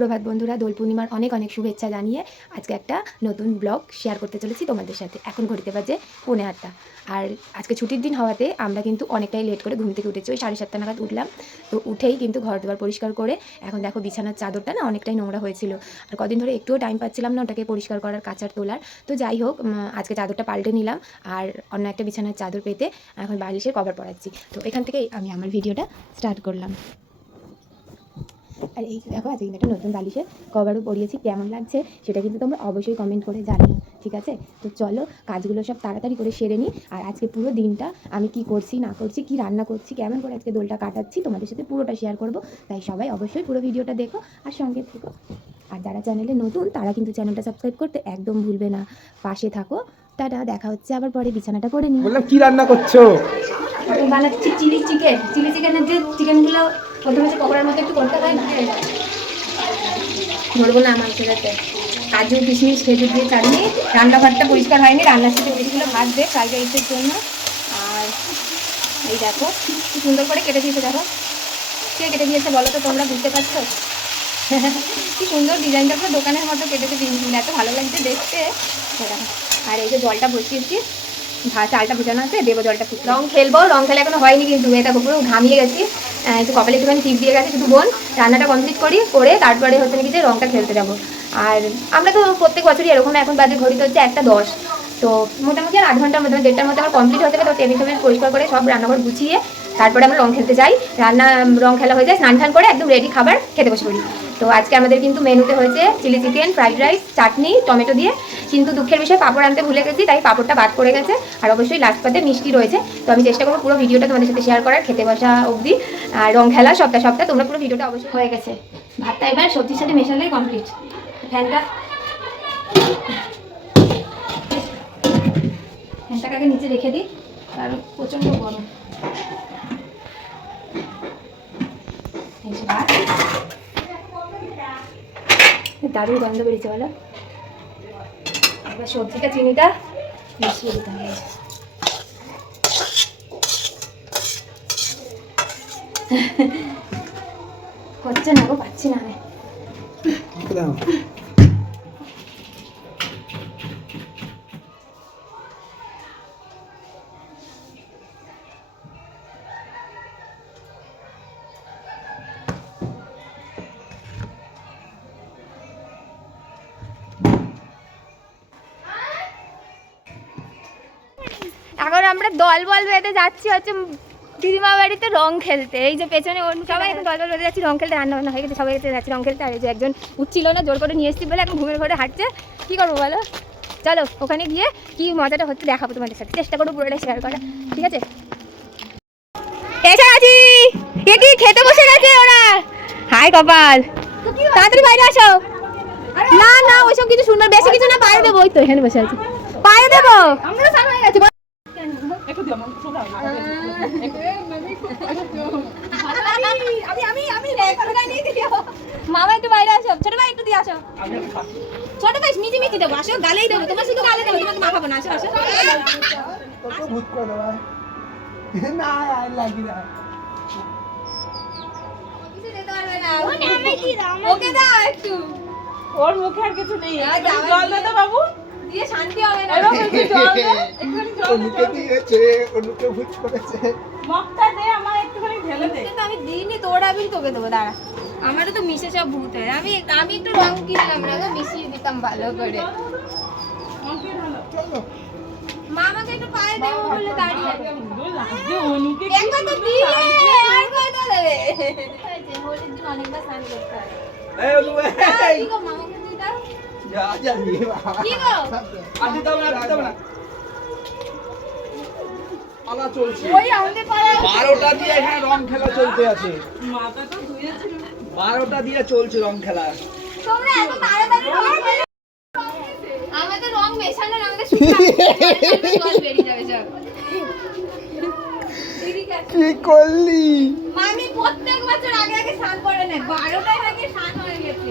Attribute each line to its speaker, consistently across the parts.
Speaker 1: সুপ্রভাত বন্ধুরা, দোল পূর্ণিমার অনেক অনেক শুভেচ্ছা জানিয়ে আজকে একটা নতুন ব্লগ শেয়ার করতে চলেছি তোমাদের সাথে। এখন ঘড়িতে বাজে পৌনে আটটা। আর আজকে ছুটির দিন হওয়াতে আমরা কিন্তু অনেকটাই লেট করে ঘুম থেকে উঠেছি, ওই সাড়ে সাতটা নাগাদ উঠলাম। তো উঠেই কিন্তু ঘর দুয়ার পরিষ্কার করে এখন দেখো বিছানার চাদরটা না অনেকটাই নোংরা হয়েছিল। আর কদিন ধরে একটুও টাইম পাচ্ছিলাম না ওটাকে পরিষ্কার করার, কাচার তোলার। তো যাই হোক আজকে চাদরটা পাল্টে নিলাম আর অন্য একটা বিছানার চাদর পেতে এখন বালিশের কভার পরাচ্ছি। তো এখান থেকেই আমি আমার ভিডিওটা স্টার্ট করলাম। আর এই দেখো আজকে কিন্তু একটা নতুন বালিশের কভারও পরিয়েছি কেমন লাগছে সেটা কিন্তু তোমরা অবশ্যই কমেন্ট করে জানিও ঠিক আছে? তো চলো কাজগুলো সব তাড়াতাড়ি করে সেরে নিই আর আজকে পুরো দিনটা আমি কি করছি না করছি কি রান্না করছি কেমন করে আজকে দোলটা কাটাচ্ছি তোমাদের সাথে পুরোটা শেয়ার করব। তাই সবাই অবশ্যই পুরো ভিডিওটা দেখো আর সঙ্গে থেকো। আর যারা চ্যানেলে নতুন তারা কিন্তু চ্যানেলটা সাবস্ক্রাইব করতে একদম ভুলবে না। পাশে থাকো। টাটা দেখা হচ্ছে আবার পরে বিছানাটা করে নিই
Speaker 2: বললাম কি রান্না করছ?
Speaker 1: বানাচ্ছি চিলি চিকেন চিলি চিকেনের যে চিকেনগুলো প্রথমে যে পকোড়ার মতো একটু করতে হয় না? ধরবো না আমার সেটাতে কাজু কিশমিশ, খেজুর দিয়ে চাটনি। রান্নাঘরটা পরিষ্কার হয়নি, রান্নার সাথে বেশিগুলো ভাত দে ফ্রাইড রাইসের জন্য। আর এই দেখো সুন্দর করে কেটে দিয়েছে দেখো। কে কেটে দিয়েছে বলো তো তোমরা, বুঝতে পারছ? কি সুন্দর ডিজাইনটা পুরো দোকানের মতো কেটেছে এত ভালো লাগছে দেখতে। আর এই যে জলটা বসিয়েছি। চালটা ভুজানো আছে, দেবো জলটা রং খেলব, রং খেলা এখনও হয়নি কিন্তু, এটা পুরো ঘামিয়ে গেছি। একটু কপালে একটুখানি টিপ দিয়ে গেছে, শুধু বোন। রান্নাটা কমপ্লিট করি, করে তারপরে হচ্ছে নাকি যে রংটা খেলতে যাব। আর আমরা তো প্রত্যেক বছরই এরকম এখন বাজে ঘড়িতে হচ্ছে একটা দশ। তো মোটামুটি আর আধ ঘণ্টার মধ্যে দেড়টার মধ্যে আমার কমপ্লিট হতে হবে তো টেবিল টেবিল পরিষ্কার করে সব রান্নাঘর গুছিয়ে তারপরে আমরা রং খেলতে যাই। রান্না রং খেলা হয়ে যায়, স্নান টান করে একদম রেডি খাবার খেতে বসে পড়ি। তো আজকে আমাদের কিন্তু মেনুতে হয়েছে chilli chicken, fried rice, chutney, tomato দিয়ে। কিন্তু দুঃখের বিষয়ে, পাপড় আনতে ভুলে গেছি, তাই পাঁপড়টা বাদ পড়ে গেছে। আর অবশ্যই লাস্ট পাতে মিষ্টি রয়েছে। তো আমি চেষ্টা করব পুরো ভিডিওটা তোমাদের সাথে শেয়ার করার, খেতে বসা অবধি। আর রং খেলা সপ্তাহ সপ্তাহ, তোমরা পুরো ভিডিওটা অবশ্যই হয়ে গেছে। ভাতটা এবার সবজির সাথে মেশালেই কমপ্লিট ফ্যানটা ফ্যানটাকে আগে নিচে রেখে দিই। কারণ প্রচণ্ড গরম। ভাত। দারুণ গন্ধ বেরিয়েছে, বলো। এবার সবজিটা, চিনিটা মিশিয়ে দিতে হবে। হচ্ছে না গো, পাচ্ছি না আমি। দল বল বেঁধে যাচ্ছি হচ্ছে দিদিমা বাড়িতে রং খেলতে। এই যে পেছনে সবাই এখন দল বেঁধে যাচ্ছি রং খেলতে, রান্না বান্না হয়ে গেছে, সবাই যাচ্ছি রং খেলতে। আর এই যে একজন উঠছিল না, জোর করে নিয়ে এসছি বলে এখন ঘুমের ঘরে হাঁটছে। কী করব বলো? চলো, ওখানে গিয়ে কি মজাটা হচ্ছে দেখাবো তোমাদের সাথে। চেষ্টা করব পুরোটা শেয়ার করা, ঠিক আছে? এসে গেছি কে কি খেতে বসে গেছে ওরা? হাই কপাল! তাড়াতাড়ি বাইরে আসো। না না, ওইসব কিছু শুনবে বেশি কিছু না, পায়ে দেবো, ওই তো এখানে বসে আছি। পায়ে দেবো? আমরা আমি আমি আমি মামা একটু বাইরে আসো ছোট ভাই একটু দিয়ে আসো। ছোট ভাই মিজি মিজি দেবো আসো গালেই দেবো তোমার শুধু গালে দেবো তোমাকে মাখাবো না আসো আসো।
Speaker 2: ভূত করে দেওয়া না আর লাগি না।
Speaker 1: কিছু দিতে পারবে না ওকে দাও একটু।
Speaker 3: ওর মুখে আর কিছু নেই
Speaker 1: যাওয়াই
Speaker 3: জল বাবু।
Speaker 1: দিয়ে শান্তি হবে না।
Speaker 3: এরকম একটু জল দে একটুখানি জল দে।
Speaker 2: অনুকে দিয়েছে অনুকে ভূত করেছে।
Speaker 3: মগটা দে আমার একটুখানি ঢেলে দে।
Speaker 1: কিন্তু আমি দিইনি তোর আমি তোকে দেবো দাঁড়া। আমারও তো মিশে সব ভূত হয়। আমি আমি একটু রং কিনলাম না মিশিয়ে দিতাম ভালো করে।
Speaker 3: মগটা ঢালো।
Speaker 2: চলো।
Speaker 1: মা আমাকে একটু পায়ে দেবো বলে দাঁড়িয়ে একবার তো
Speaker 3: লাগছে।
Speaker 1: আর কয়টা দেবে। হোলির দিন অনেকবার স্নান করতে হয়।
Speaker 2: এই অনু
Speaker 1: দাও, মামাকে দিয়ে দাও।
Speaker 2: বারোটা দিয়ে এখানে রং খেলা চলতে আছে বারোটা দিয়ে চলছে রং খেলা
Speaker 1: রং।
Speaker 2: কি করলি
Speaker 1: মামি প্রত্যেক বছর আগে আগে স্নান করে নেয় বারোটায় নাকি স্নান হয়ে গেছে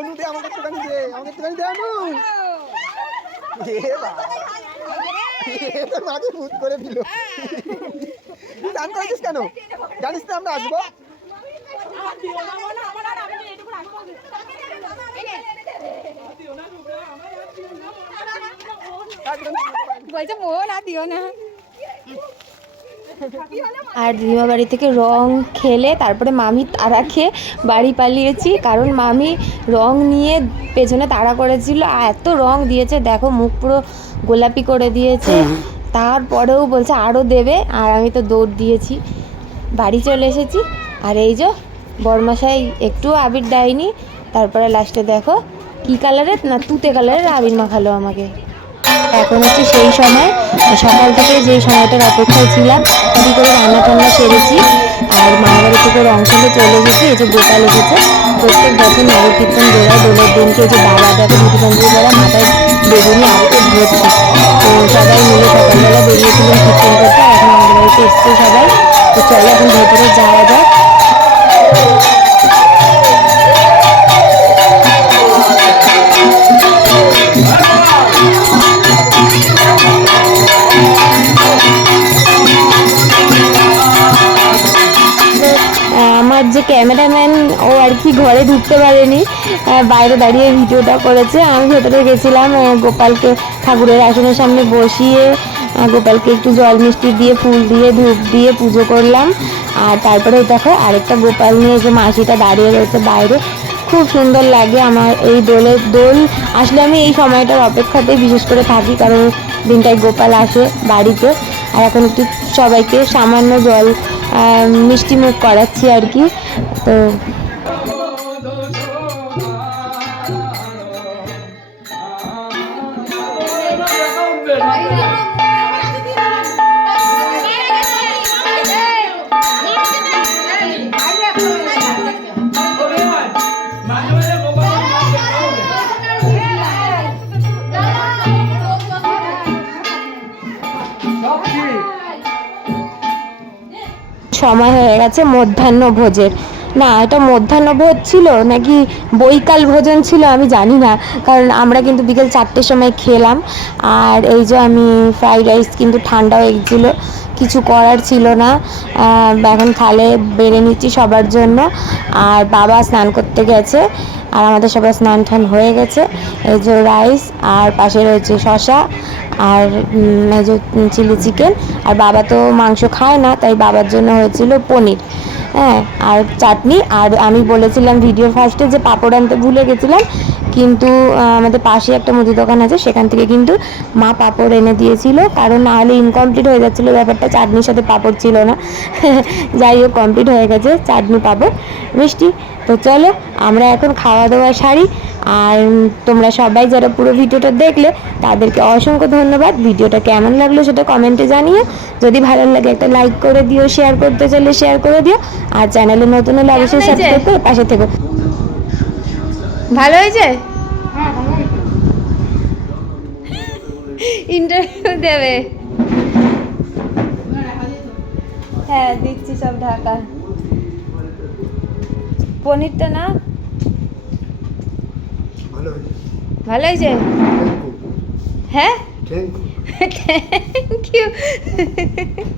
Speaker 2: অনু দে, আমাকে একটুখানি দে, আমাকে একটুখানি দে তোর মাকে ভূত করে দিল। দান করেছিস কেন? জানিস না আমরা আসব?
Speaker 1: বলছে বোন আর দিও না।
Speaker 4: আর দিদিমা বাড়ি থেকে রং খেলে তারপরে মামি তারা খেয়ে বাড়ি পালিয়েছি। কারণ মামি রং নিয়ে পেছনে তাড়া করেছিল আর এত রং দিয়েছে দেখো মুখ পুরো গোলাপি করে দিয়েছে। তারপরেও বলছে আরও দেবে আর আমি তো দৌড় দিয়েছি। বাড়ি চলে এসেছি আর এই যে বরমাসাই একটু আবির দেয়নি তারপরে লাস্টে দেখো কি কালারের না তুতে কালারের আবির মাখালো আমাকে। এখন হচ্ছে সেই সময় সকাল থেকে যেই সময়টার অপেক্ষায় ছিলাম তাড়ি করে রান্না টান্না সেরেছি, আর মামাবাড়ি থেকে রং খেলে চলে এসেছি, এই যে গোপাল এসেছে। প্রত্যেক বছর নগর কীর্তন দোড়ায় দোলের দিনকে যে বাবা দেখো ধুতিগঞ্জি দ্বারা মাথায় বেগুনি, আলুতে ভরছে তো সবাই মিলে সকালবেলা বেরিয়েছিলাম কীর্তন করতে এখন আমাদের বাড়িতে এসছে সবাই। তো চলো এখন ভেতরে যাওয়া যাক। ক্যামেরাম্যান ও আর কি ঘরে ঢুকতে পারেনি বাইরে দাঁড়িয়ে ভিডিওটা করেছে। আমি ভেতরে গেছিলাম গোপালকে ঠাকুরের আসনের সামনে বসিয়ে গোপালকে একটু জল মিষ্টি দিয়ে, ফুল দিয়ে, ধূপ দিয়ে পুজো করলাম। আর তারপরে দেখো আরেকটা গোপাল নিয়ে যে মাসিটা দাঁড়িয়ে রয়েছে বাইরে, খুব সুন্দর লাগে আমার এই দোলের দোল। আসলে আমি এই সময়টার অপেক্ষাতেই বিশেষ করে থাকি, কারণ দিনটায় গোপাল আসে বাড়িতে। আর এখন একটু সবাইকে সামান্য জল মিষ্টিমুখ মিষ্টি মুখ করাচ্ছি আর কি। তো সময় হয়ে গেছে মধ্যাহ্ন ভোজের। না, এটা মধ্যাহ্ন ভোজ ছিল নাকি বৈকাল ভোজন ছিল আমি জানি না, কারণ আমরা কিন্তু বিকেল চারটের সময় খেলাম। আর এই যে আমি ফ্রাইড রাইস কিন্তু ঠান্ডা হয়ে গেছিল কিছু করার ছিল না। এখন থালে বেড়ে নিচ্ছি সবার জন্য। আর বাবা স্নান করতে গেছে, আর আমাদের সবার স্নান টান হয়ে গেছে। এই যে রাইস, আর পাশে রয়েছে শশা আর যে চিলি চিকেন। আর বাবা তো মাংস খায় না, তাই বাবার জন্য হয়েছিল পনির। হ্যাঁ আর চাটনি। আর আমি বলেছিলাম ভিডিও ফার্স্টে যে পাঁপড় আনতে ভুলে গেছিলাম কিন্তু আমাদের পাশে একটা মুদি দোকান আছে সেখান থেকে কিন্তু মা পাঁপড় এনে দিয়েছিল। কারণ না হলে ইনকমপ্লিট হয়ে যাচ্ছিল ব্যাপারটা চাটনির সাথে পাঁপড় ছিল না। যাই হোক কমপ্লিট হয়ে গেছে চাটনি পাঁপড়। মিষ্টি তো চলো আমরা এখন খাওয়া দাওয়া সারি। আর তোমরা সবাই যারা পুরো ভিডিওটা দেখলে তাদেরকে অসংখ্য ধন্যবাদ। ভিডিওটা কেমন লাগল সেটা কমেন্টে জানিও। যদি ভালো লাগে একটা লাইক করে দিও শেয়ার করতে চাইলে শেয়ার করে দিও। আর চ্যানেলে নতুন হলে অবশ্যই সাবস্ক্রাইব করে পাশে থেকো।
Speaker 1: ভালো হয়েছে? ইন্টারভিউ দেবে। হ্যাঁ দিচ্ছি সব ঢাকা। পনিরটা না?
Speaker 2: ভালো হয়েছে।
Speaker 1: হ্যাঁ? Thank you